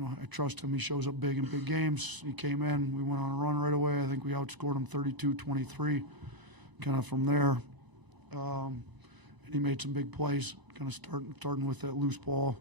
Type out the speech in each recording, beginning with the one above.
I trust him. He shows up big in big games. He came in. We went on a run right away. I think we outscored him 32-23. Kind of from there, and he made some big plays. Kind of starting with that loose ball,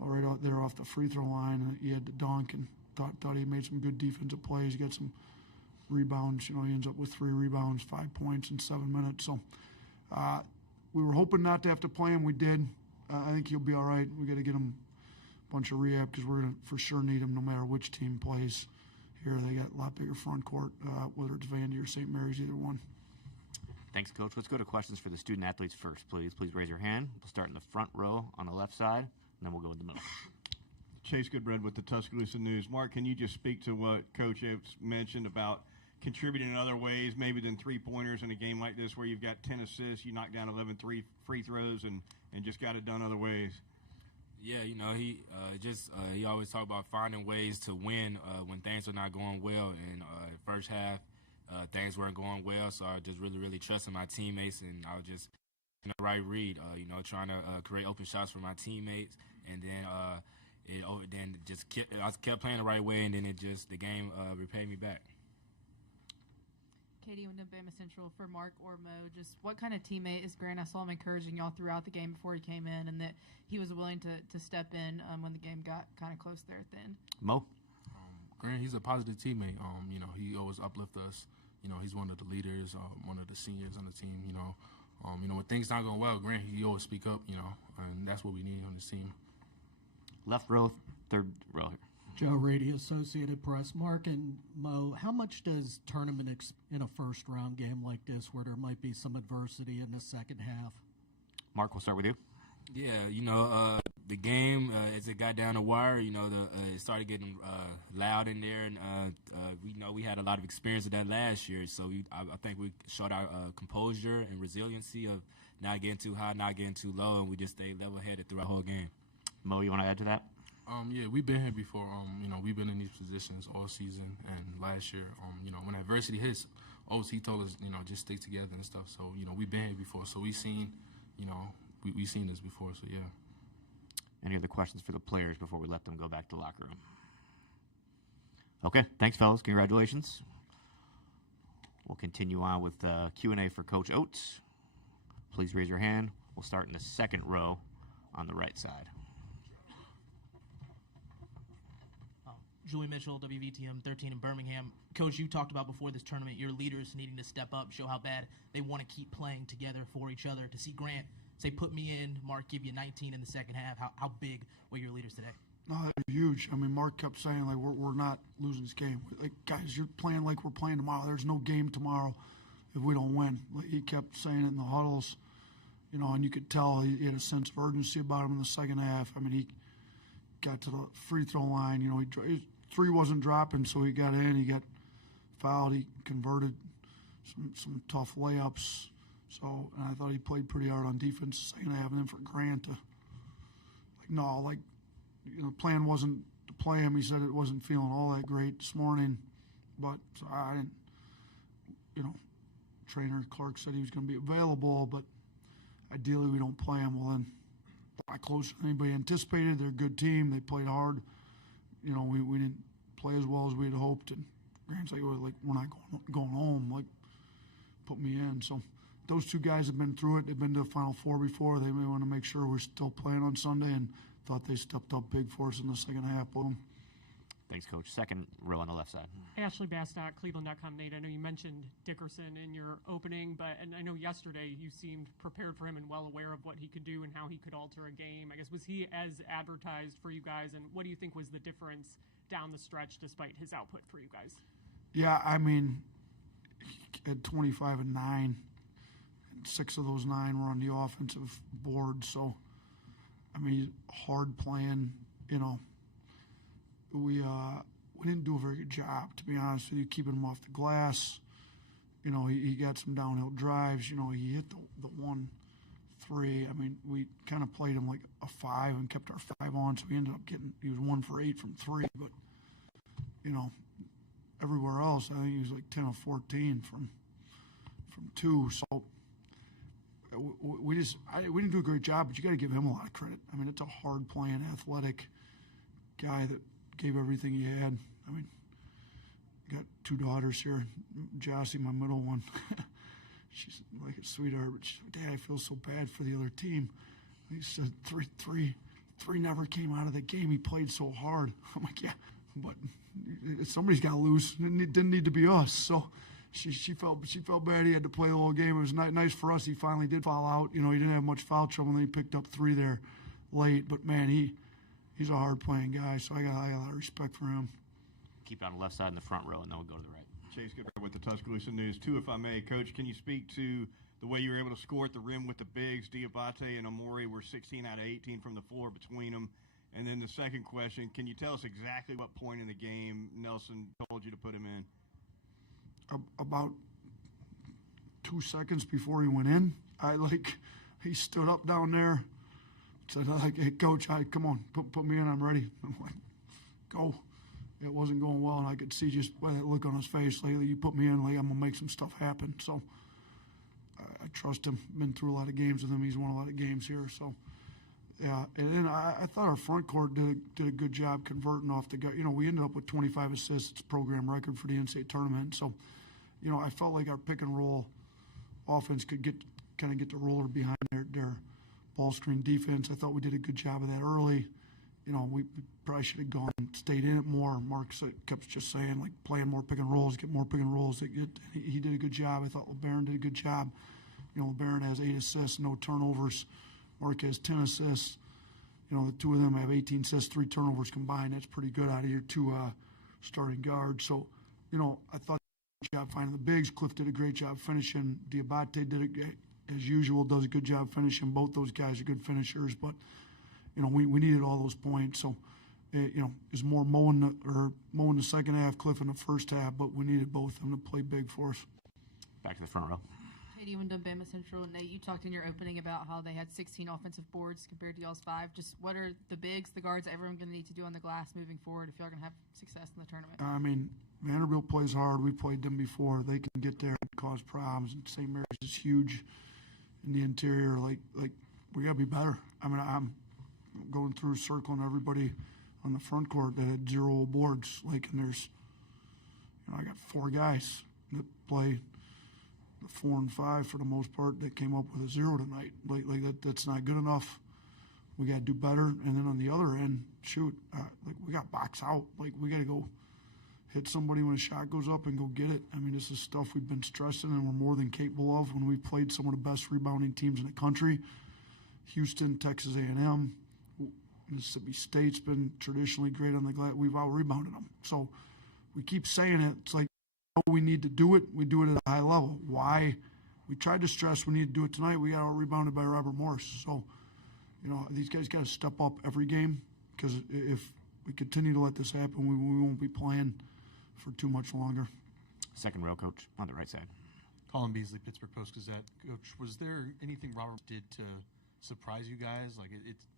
right out there off the free throw line. And he had to dunk, and thought he made some good defensive plays. He got some rebounds. He ends up with 3 rebounds, 5 points in 7 minutes. So we were hoping not to have to play him. We did. I think he'll be all right. We got to get him a bunch of rehab because we're going to for sure need him no matter which team plays here. They got a lot bigger front court, whether it's Vandy or St. Mary's, either one. Thanks, Coach. Let's go to questions for the student athletes first, please. Please raise your hand. We'll start in the front row on the left side, and then we'll go in the middle. Chase Goodbread with the Tuscaloosa News. Mark, can you just speak to what Coach Oates mentioned about contributing in other ways, maybe than three-pointers in a game like this where you've got 10 assists, you knock down 11 free throws, and just got it done other ways? Yeah, he always talk about finding ways to win when things are not going well. And first half, things weren't going well, so I just really trusted my teammates, and I was just in the right read, trying to create open shots for my teammates, and then I kept playing the right way, and then the game repaid me back. Katie with Bama Central for Mark or Mo. Just what kind of teammate is Grant? I saw him encouraging y'all throughout the game before he came in, and that he was willing to step in when the game got kind of close there at the end. Mo? Grant, he's a positive teammate. He always uplifts us. He's one of the leaders, one of the seniors on the team. When things not going well, Grant, he always speak up. And that's what we need on this team. Left row, third row here. Joe Rady, Associated Press. Mark and Mo, how much does tournament in a first-round game like this where there might be some adversity in the second half? Mark, we'll start with you. Yeah, the game, as it got down the wire, it started getting loud in there, and we had a lot of experience of that last year, so I think we showed our composure and resiliency of not getting too high, not getting too low, and we just stayed level-headed throughout the whole game. Mo, you want to add to that? Yeah, we've been here before. We've been in these positions all season and last year. When adversity hits, Oates, he told us, just stick together and stuff. So, we've been here before. So we've seen, we've seen this before. So, yeah. Any other questions for the players before we let them go back to the locker room? Okay, thanks, fellas. Congratulations. We'll continue on with Q&A for Coach Oates. Please raise your hand. We'll start in the second row on the right side. Julie Mitchell, WVTM 13 in Birmingham. Coach, you talked about before this tournament your leaders needing to step up, show how bad they want to keep playing together for each other. To see Grant say, put me in, Mark give you 19 in the second half, how big were your leaders today? No, they're huge. Mark kept saying, we're not losing this game. Guys, you're playing like we're playing tomorrow. There's no game tomorrow if we don't win. He kept saying it in the huddles, and you could tell he had a sense of urgency about him in the second half. He got to the free throw line. He three wasn't dropping, so he got in. He got fouled. He converted some tough layups. So, and I thought he played pretty hard on defense second half. And then for Grant to, the plan wasn't to play him. He said it wasn't feeling all that great this morning. But so I didn't, trainer Clark said he was going to be available, but ideally we don't play him. Well, then, a lot closer than anybody anticipated. They're a good team. They played hard. We didn't play as well as we had hoped, and Grant's we're not going home. Put me in. So those two guys have been through it. They've been to the Final Four before. They may want to make sure we're still playing on Sunday, and thought they stepped up big for us in the second half. Thanks, Coach. Second row on the left side. Ashley Bastock, Cleveland.com. Nate, I know you mentioned Dickerson in your opening, and I know yesterday you seemed prepared for him and well aware of what he could do and how he could alter a game. I guess, was he as advertised for you guys, and what do you think was the difference down the stretch despite his output for you guys? Yeah, he had 25 and 9. And 6 of those 9 were on the offensive board, so, hard playing, We didn't do a very good job, to be honest with you, keeping him off the glass. He got some downhill drives. He hit the 1-3. We kind of played him like a 5 and kept our 5 on, so he ended up he was 1 for 8 from 3. But, everywhere else, I think he was like 10 of 14 from 2. So we didn't do a great job, but you got to give him a lot of credit. It's a hard playing, athletic guy that gave everything he had. I mean, got 2 daughters here. Jossie, my middle one, she's like a sweetheart. But she's like, Dad, I feel so bad for the other team. He said three never came out of the game. He played so hard. I'm like, yeah, but somebody's got to lose. It didn't need to be us. So she felt bad. He had to play the whole game. It was nice for us. He finally did foul out. He didn't have much foul trouble. And then he picked up 3 there late. But man, he's a hard playing guy. So I got a lot of respect for him. Keep it on the left side in the front row, and then we'll go to the right. Chase Goodbread with the Tuscaloosa News. 2, if I may. Coach, can you speak to the way you were able to score at the rim with the bigs? Diabate and Amore were 16 out of 18 from the floor between them. And then the second question, can you tell us exactly what point in the game Nelson told you to put him in? About 2 seconds before he went in, he stood up down there, said, hey, Coach, come on, put me in, I'm ready. I'm like, go. It wasn't going well, and I could see just by that look on his face, lately, you put me in, I'm going to make some stuff happen. So I trust him. Been through a lot of games with him. He's won a lot of games here. So, yeah. And then I thought our front court did a good job converting off the guy. We ended up with 25 assists. It's program record for the NCAA tournament. So, I felt like our pick and roll offense could get the roller behind their ball screen defense. I thought we did a good job of that early. We probably should have stayed in it more. Mark kept just saying, playing more pick and rolls, get more pick and rolls. He did a good job. I thought LeBaron did a good job. LeBaron has 8 assists, no turnovers. Mark has 10 assists. The 2 of them have 18 assists, 3 turnovers combined. That's pretty good out of your 2 starting guards. So, I thought he did a good job finding the bigs. Cliff did a great job finishing. Diabate as usual, does a good job finishing. Both those guys are good finishers, but we needed all those points. So, is more mowing the second half, Cliff in the first half, but we needed both of them to play big for us. Back to the front row. Katie went to Bama Central, and Nate, you talked in your opening about how they had 16 offensive boards compared to y'all's 5. Just what are the bigs, the guards, everyone going to need to do on the glass moving forward if y'all are going to have success in the tournament? I mean, Vanderbilt plays hard. We played them before. They can get there and cause problems. And St. Mary's is huge in the interior. We got to be better. I mean, I'm going through circling everybody on the front court that had 0 boards. And there's, I got 4 guys that play the 4 and 5 for the most part that came up with a 0 tonight. That's not good enough. We got to do better. And then on the other end, we got box out. We got to go hit somebody when a shot goes up and go get it. I mean, this is stuff we've been stressing and we're more than capable of when we played some of the best rebounding teams in the country. Houston, Texas A&M, Mississippi State's been traditionally great on the glass. We've out-rebounded them. So we keep saying it. It's we need to do it. We do it at a high level. Why? We tried to stress we need to do it tonight. We got out-rebounded by Robert Morris. So, these guys got to step up every game because if we continue to let this happen, we won't be playing for too much longer. Second row, Coach, on the right side. Colin Beasley, Pittsburgh Post-Gazette. Coach, was there anything Robert did to surprise you guys?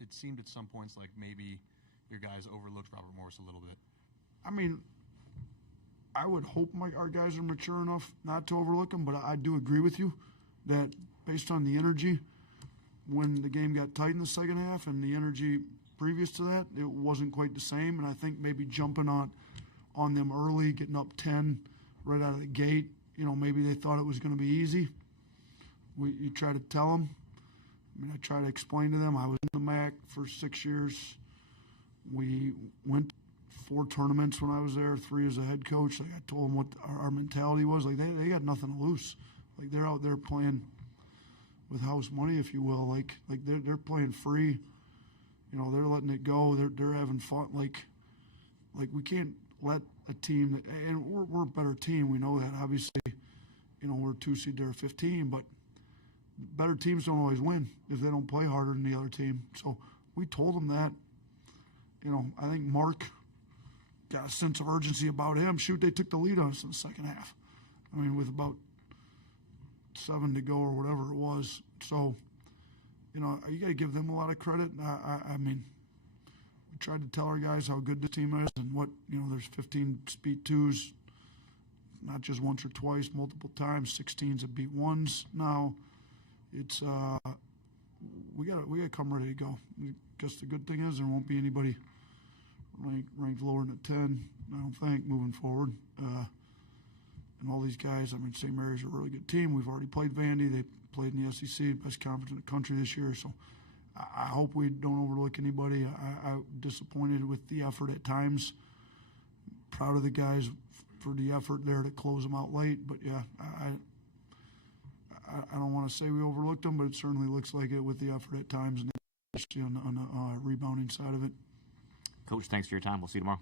It seemed at some points like maybe your guys overlooked Robert Morris a little bit. I mean, I would hope our guys are mature enough not to overlook him, but I do agree with you that based on the energy when the game got tight in the second half and the energy previous to that, it wasn't quite the same. And I think maybe jumping on them early, getting up 10 right out of the gate, maybe they thought it was going to be easy. You try to tell them. I mean, I try to explain to them. I was in the MAC for 6 years. We went 4 tournaments when I was there, 3 as a head coach. I told them what our mentality was. They got nothing to lose. They're out there playing with house money, if you will. They're playing free. They're letting it go. They're having fun. We can't let a team and we're a better team. We know that. Obviously, we're 2 seed, they're 15, but better teams don't always win if they don't play harder than the other team. So we told them that. I think Mark got a sense of urgency about him. They took the lead on us in the second half. I mean, with about 7 to go or whatever it was. So, you got to give them a lot of credit. I mean, we tried to tell our guys how good the team is and what, there's 15 speed 2s, not just once or twice, multiple times, 16s that beat 1s now. It's we got to come ready to go. I guess the good thing is there won't be anybody ranked lower than a 10, I don't think, moving forward. And all these guys, I mean, St. Mary's a really good team. We've already played Vandy. They played in the SEC, best conference in the country this year. So I hope we don't overlook anybody. I'm disappointed with the effort at times. Proud of the guys for the effort there to close them out late. But, yeah, I don't want to say we overlooked them, but it certainly looks like it with the effort at times, and especially on the rebounding side of it. Coach, thanks for your time. We'll see you tomorrow.